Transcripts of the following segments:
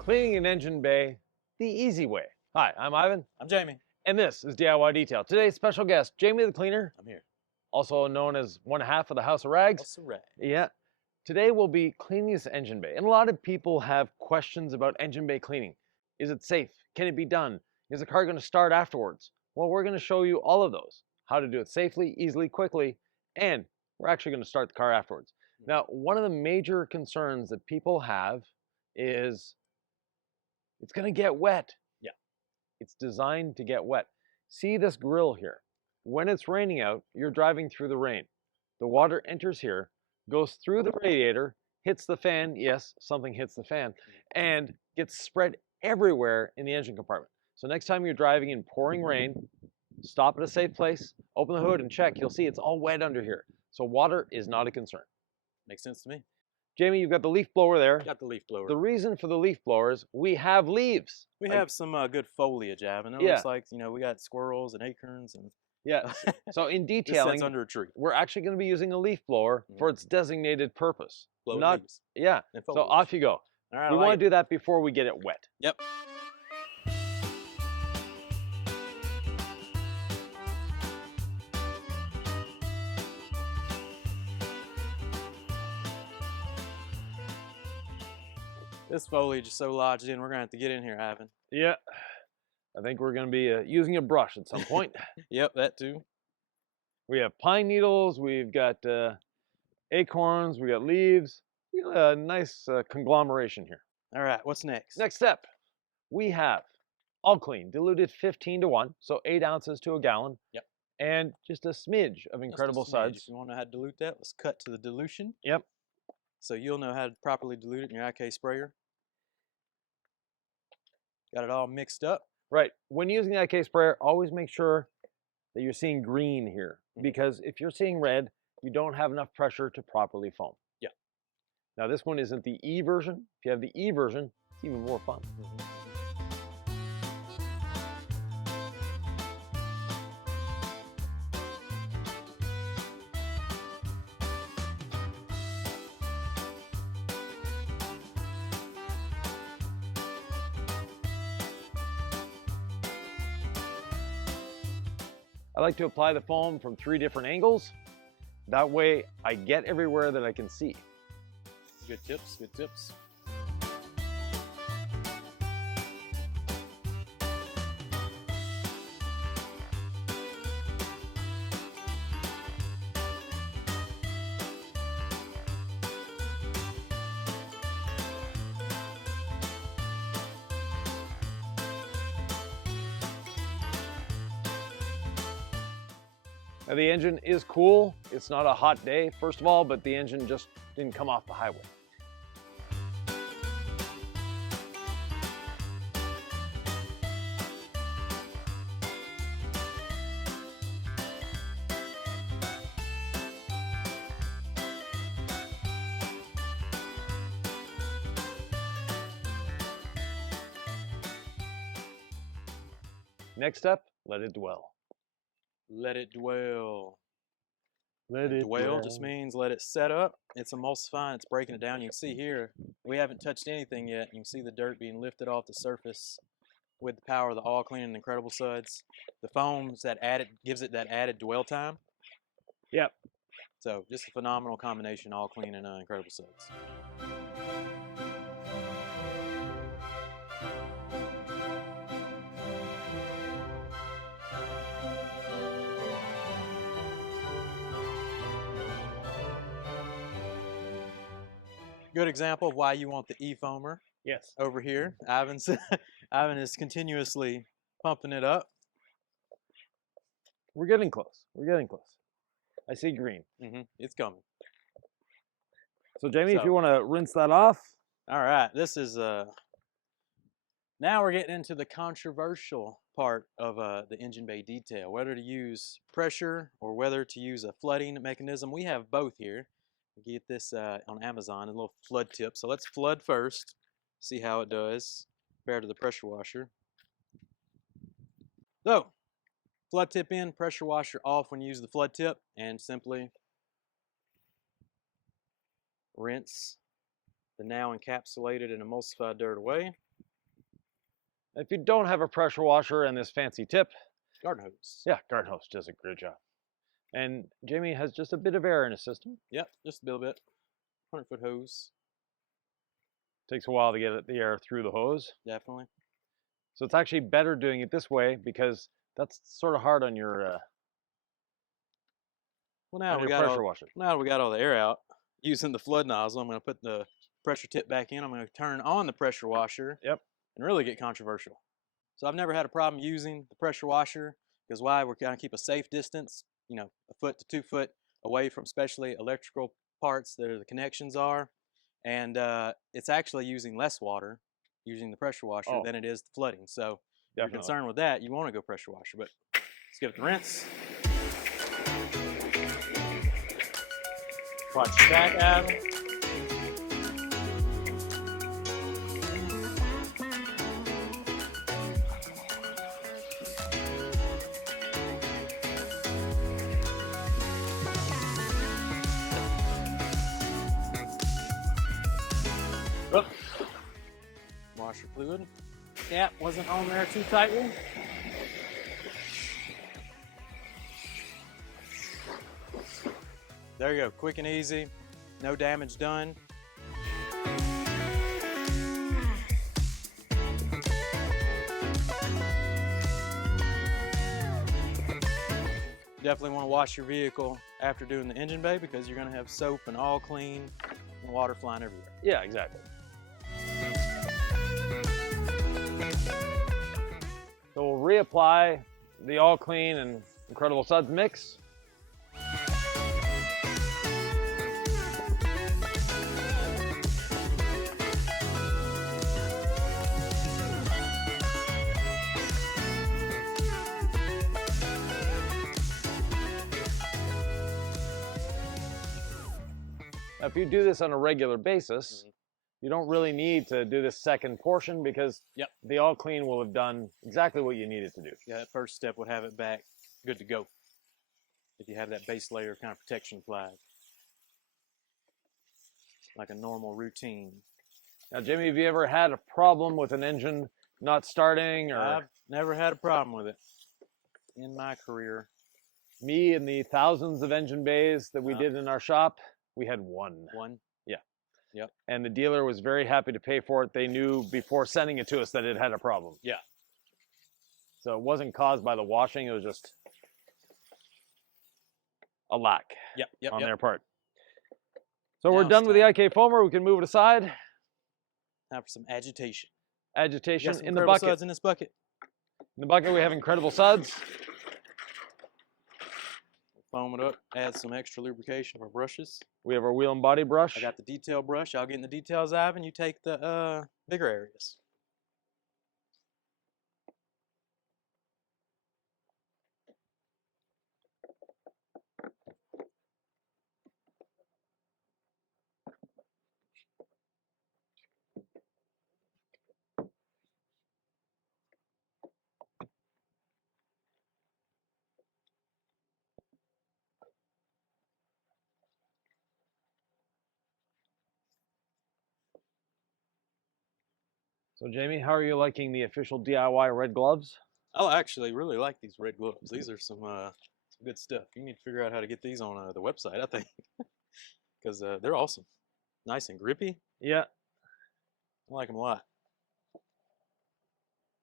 Cleaning an engine bay the easy way. Hi, I'm Ivan. I'm Jamie. And this is DIY Detail. Today's special guest, Jamie the Cleaner. I'm here. Also known as one half of the House of Rags. House of Rags. Yeah. Today we'll be cleaning this engine bay. And a lot of people have questions about engine bay cleaning. Is it safe? Can it be done? Is the car going to start afterwards? Well, we're going to show you all of those. How to do it safely, easily, quickly, and we're actually going to start the car afterwards. Now, one of the major concerns that people have is it's going to get wet. Yeah. It's designed to get wet. See this grill here. When it's raining out, you're driving through the rain. The water enters here, goes through the radiator, hits the fan. Yes, something hits the fan, and gets spread everywhere in the engine compartment. So next time you're driving in pouring rain, stop at a safe place, open the hood and check. You'll see it's all wet under here. So water is not a concern. Makes sense to me. Jamie, you've got the leaf blower there. Got the leaf blower. The reason for the leaf blower is we have leaves. We have some good foliage, Ivan. It looks like, we got squirrels and acorns and yeah. So in this detailing, sits under a tree. we're actually going to be using a leaf blower for its designated purpose. Blow leaves. Yeah. And So foliage. off you go. All right, We want to do that before we get it wet. Yep. This foliage is so lodged in, we're going to have to get in here, Ivan. Yeah. I think we're going to be using a brush at some point. Yep, that too. We have pine needles. We've got acorns. We got leaves. We got a nice conglomeration here. All right, what's next? Next step, we have all clean, diluted 15:1, so 8 ounces to a gallon. Yep. And just a smidge of Incredible Suds. If you want to know how to dilute that, let's cut to the dilution. Yep. So you'll know how to properly dilute it in your IK sprayer. Got it all mixed up. Right. When using the IK sprayer, always make sure that you're seeing green here, because if you're seeing red, you don't have enough pressure to properly foam. Yeah. Now this one isn't the E version. If you have the E version, it's even more fun. I like to apply the foam from 3 different angles. That way I get everywhere that I can see. Good tips, good tips. Now the engine is cool. It's not a hot day, first of all, but the engine just didn't come off the highway. Next up, let it dwell. Let it dwell. Let it Dwell just means let it set up. It's emulsifying, it's breaking it down. You can see here, we haven't touched anything yet. You can see the dirt being lifted off the surface with the power of the all clean and Incredible Suds. The foam's gives it that added dwell time. Yep. So just a phenomenal combination, all clean and Incredible Suds. Good example of why you want the E-foamer. Yes. Over here. Ivan is continuously pumping it up. We're getting close. We're getting close. I see green. It's coming. So Jamie, if you want to rinse that off. All right. This is now we're getting into the controversial part of the engine bay detail, whether to use pressure or whether to use a flooding mechanism. We have both here. You get this on Amazon, a little flood tip. So let's flood first, see how it does compared to the pressure washer. So, flood tip in, pressure washer off when you use the flood tip, and simply rinse the now encapsulated and emulsified dirt away. If you don't have a pressure washer and this fancy tip, Garden hose. yeah, garden hose does a great job. And Jamie has just a bit of air in his system. Yep, just a little bit. 100-foot hose. Takes a while to get the air through the hose. Definitely. So it's actually better doing it this way because that's sort of hard on your Well, now pressure washer. Now we got all the air out. Using the flood nozzle, I'm going to put the pressure tip back in. I'm going to turn on the pressure washer. Yep. And really get controversial. So I've never had a problem using the pressure washer because why? We're going to keep a safe distance, you know, 1 to 2 foot away from especially electrical parts that the connections are. And it's actually using less water using the pressure washer than it is the flooding. So if you're concerned with that, you want to go pressure washer. But let's give it the rinse. Watch back at them. Oh. Washer fluid. Yeah, wasn't on there too tightly. There you go, quick and easy, no damage done. Definitely want to wash your vehicle after doing the engine bay because you're going to have soap and all clean and water flying everywhere. Yeah, exactly. So we'll reapply the All Clean and Incredible Suds mix. Now, if you do this on a regular basis, you don't really need to do this second portion because the All Clean will have done exactly what you need it to do. Yeah, that first step would have it back good to go if you have that base layer kind of protection applied. Like a normal routine. Now, Jimmy, have you ever had a problem with an engine not starting? Or I've never had a problem with it in my career. Me and the thousands of engine bays that we did in our shop, we had one. One? Yeah. Yep. And the dealer was very happy to pay for it. They knew before sending it to us that it had a problem. Yeah. So it wasn't caused by the washing. It was just a lack on their part. So we're done with the IK foamer. We can move it aside. Now for some agitation. Agitation in the bucket. bucket. In this bucket. In the bucket, we have Incredible Suds. Foam it up, add some extra lubrication for brushes. We have our wheel and body brush. I got the detail brush. I'll get in the details, Ivan. You take the bigger areas. So Jamie, how are you liking the official DIY red gloves? I actually really like these red gloves. These are some good stuff. You need to figure out how to get these on the website, I think, because they're awesome. Nice and grippy. Yeah. I like them a lot.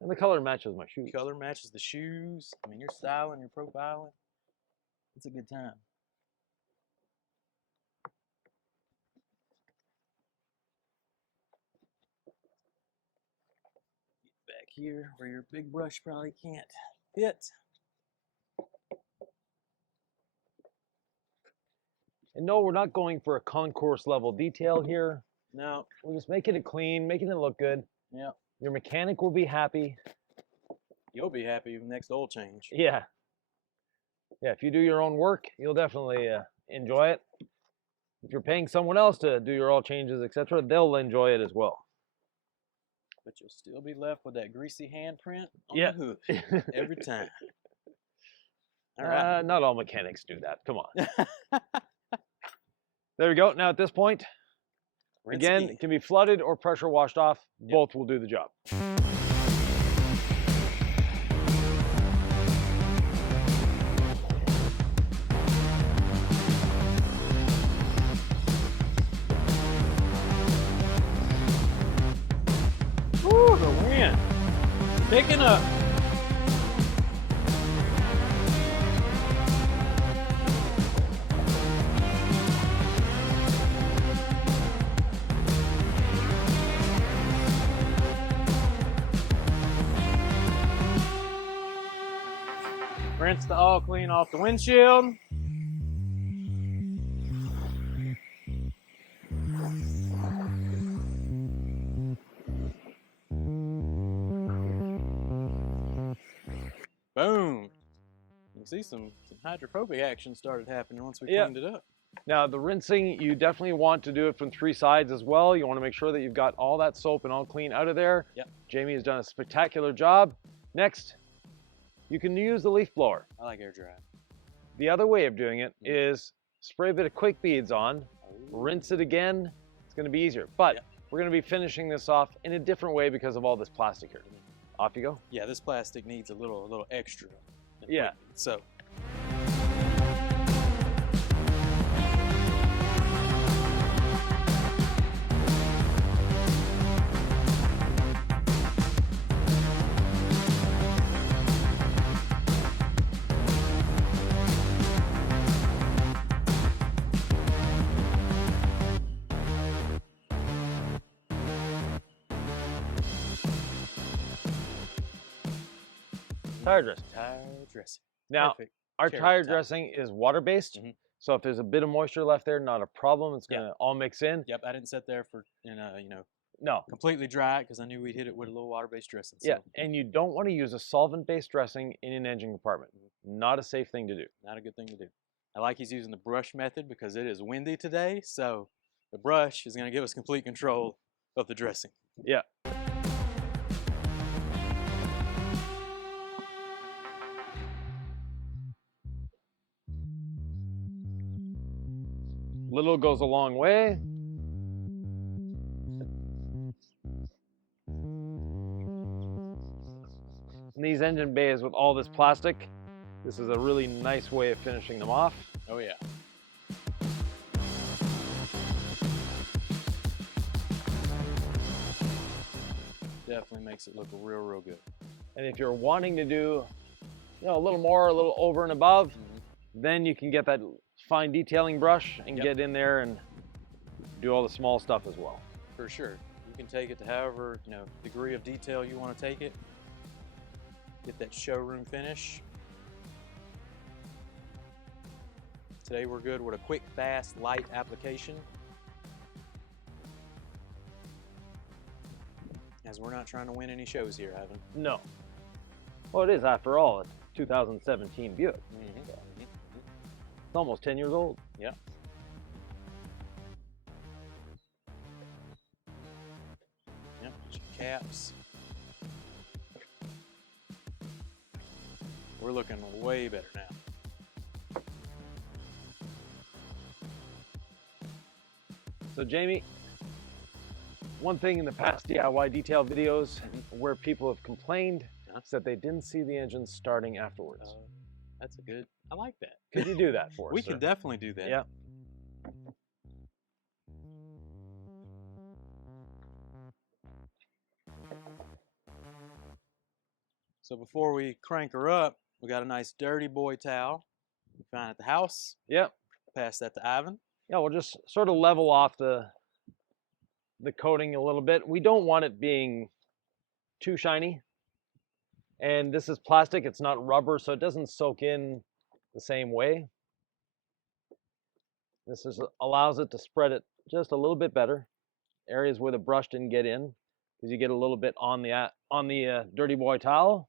And the color matches my shoes. Color matches the shoes. I mean, your styling, your profiling. It's a good time. Get back here where your big brush probably can't hit. And no, we're not going for a concourse level detail here. No. We're just making it clean, making it look good. Yeah. Your mechanic will be happy. You'll be happy with the next oil change. Yeah. Yeah, if you do your own work, you'll definitely enjoy it. If you're paying someone else to do your oil changes, etc., they'll enjoy it as well. But you'll still be left with that greasy handprint on the hood every time. All right. Not all mechanics do that. Come on. There we go. Now at this point, again, it can be flooded or pressure washed off. Both will do the job. Picking up. Rinse the all clean off the windshield. Boom. You can see some hydrophobic action started happening once we Yeah. cleaned it up. Now the rinsing, you definitely want to do it from 3 sides as well. You want to make sure that you've got all that soap and all clean out of there. Yep. Jamie has done a spectacular job. Next, you can use the leaf blower. I like air dry. The other way of doing it is spray a bit of quick beads on, rinse it again. It's going to be easier. But we're going to be finishing this off in a different way because of all this plastic here. Off you go. Yeah, this plastic needs a little extra. Yeah. So. Tire dressing. Tire dressing. Now, Perfect. our Carrot tire top. dressing is water-based. So if there's a bit of moisture left there, not a problem. It's going to all mix in. Yep, I didn't sit there for, you know, No. completely dry because I knew we'd hit it with a little water-based dressing. So. Yeah, and you don't want to use a solvent-based dressing in an engine compartment. Not a safe thing to do. Not a good thing to do. I like he's using the brush method because it is windy today, so the brush is going to give us complete control of the dressing. Yeah. Little goes a long way. And these engine bays with all this plastic, this is a really nice way of finishing them off. Oh yeah. Definitely makes it look real good. And if you're wanting to do, a little more, a little over and above, then you can get that fine detailing brush and get in there and do all the small stuff as well. For sure. You can take it to however, degree of detail you want to take it. Get that showroom finish. Today we're good with a quick, fast, light application. As we're not trying to win any shows here, Ivan. No. Well, it is, after all, it's 2017 Buick. It's almost 10 years old. Yeah. Yep, caps. We're looking way better now. So Jamie, one thing in the past DIY detail videos where people have complained is that they didn't see the engine starting afterwards. That's a good, I like that. Could you do that for us? We can definitely do that. Yeah. So before we crank her up, we got a nice dirty boy towel we found at the house. Yep. Pass that to Ivan. Yeah, we'll just sort of level off the coating a little bit. We don't want it being too shiny. And this is plastic, it's not rubber, so it doesn't soak in the same way. This allows it to spread it just a little bit better. Areas where the brush didn't get in, because you get a little bit on the dirty boy towel.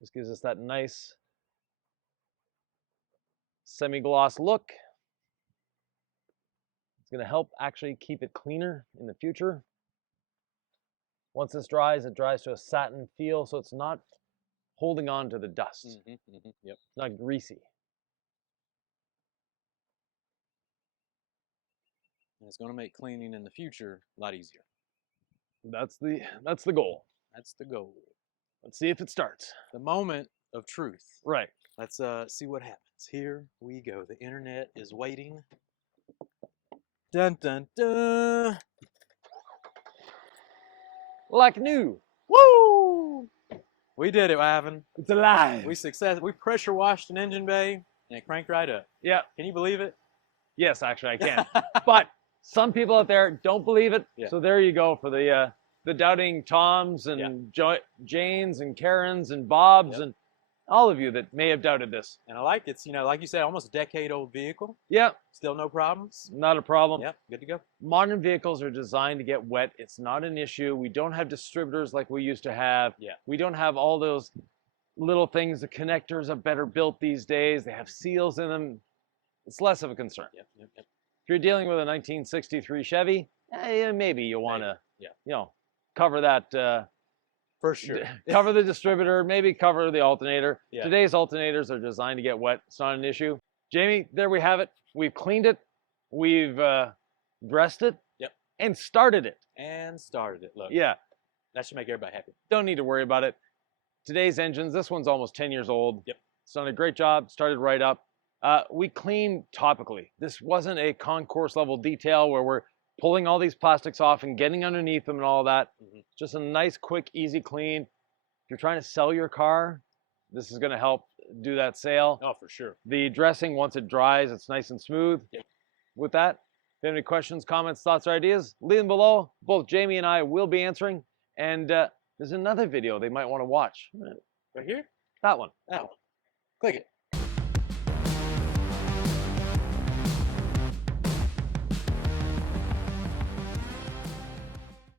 This gives us that nice semi-gloss look. It's going to help actually keep it cleaner in the future. Once this dries, it dries to a satin feel, so it's not holding on to the dust. Yep. It's not greasy. And it's going to make cleaning in the future a lot easier. That's the goal. That's the goal. Let's see if it starts. The moment of truth. Right. Let's see what happens. Here we go. The internet is waiting. Dun dun dun. like new. Woo! We did it, Ivan. It's alive. We pressure washed an engine bay and it cranked right up. Yeah. Can you believe it? Yes, actually, I can. But some people out there don't believe it. Yeah. So there you go for the doubting Toms and Janes and Karens and Bobs and all of you that may have doubted this. And I like it's, like you said, almost a decade-old vehicle. Yeah. Still no problems. Not a problem. Yep, good to go. Modern vehicles are designed to get wet. It's not an issue. We don't have distributors like we used to have. Yeah. We don't have all those little things. The connectors are better built these days. They have seals in them. It's less of a concern. Yep. If you're dealing with a 1963 Chevy, maybe you want to, cover that. For sure. Cover the distributor, maybe cover the alternator. Yeah. Today's alternators are designed to get wet. It's not an issue. Jamie, there we have it. We've cleaned it. We've dressed it. Yep. And started it. Look. Yeah. That should make everybody happy. Don't need to worry about it. Today's engines, this one's almost 10 years old. Yep. It's done a great job. Started right up. We cleaned topically. This wasn't a concourse level detail where we're pulling all these plastics off and getting underneath them and all that. Just a nice, quick, easy clean. If you're trying to sell your car, this is going to help do that sale. Oh, for sure. The dressing, once it dries, it's nice and smooth. Yep. With that, if you have any questions, comments, thoughts, or ideas, leave them below. Both Jamie and I will be answering. And there's another video they might want to watch. Right here? That one. That one. Click it.